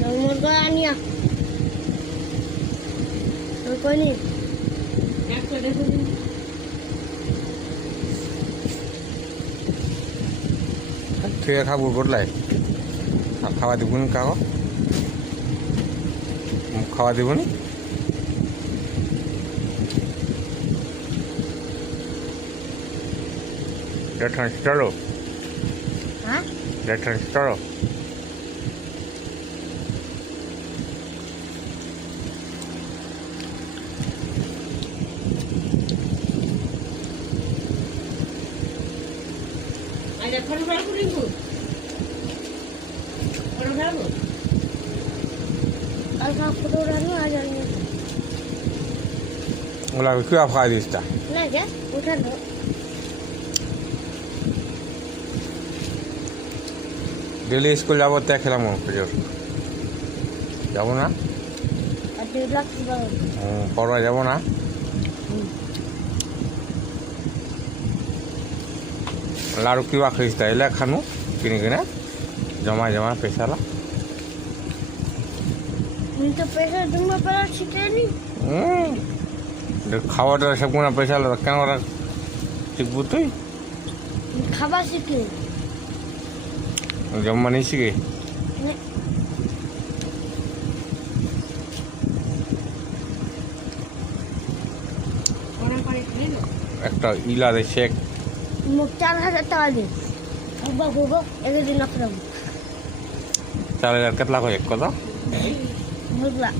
জন্মর করে আনিয়া কইনি একটা দেখুন তুই খাবো বদলাই খাওয়া দিবনি কাগো খাওয়া দিবনি চলো হ্যাঁ চলো আরে ফোন করে কুড়িবো ফোন খাবো আর খাওয়া ফটো রাখবো আজ আমি ওলা কিবা খাওয়া দিস তা না যা উঠানো ডেলি স্কুল যাবো তে খেলাম যাবো না আর 2 লাখ কি পাবো পড়া যাবো না লাড়ু কিবা খাইস তা এলা খানু কিনে কিনে জমা জমা পয়সালা তুমি তো পয়সা জমা করা শিখেনি খাওয়াটা সব কোনো পয়সা কেন শিখবো তুই খাবার শিখে জমা নিয়ে শিখে একটা ইলা দে শেখ মুখ 4,000 টাকা দিন বাবু একদিন রাখলাম 4,000 কেতলা হয় কত বুঝলা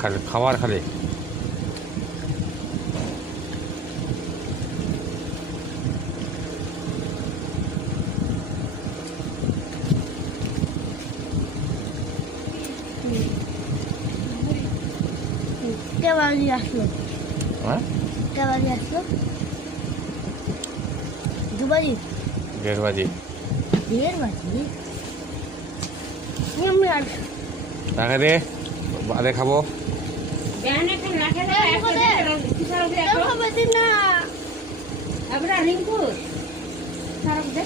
খালি খাবার খালি কে বাড়ি আসলো হ্যাঁ কে বাড়ি আসলো দুবাই 1:30 বাজে 1:30 বাজে আমি আর রাখে দে বাদে খাবো বেহানে খান রাখে দে কিসার হবে না আমরা রিঙ্কু সারা দে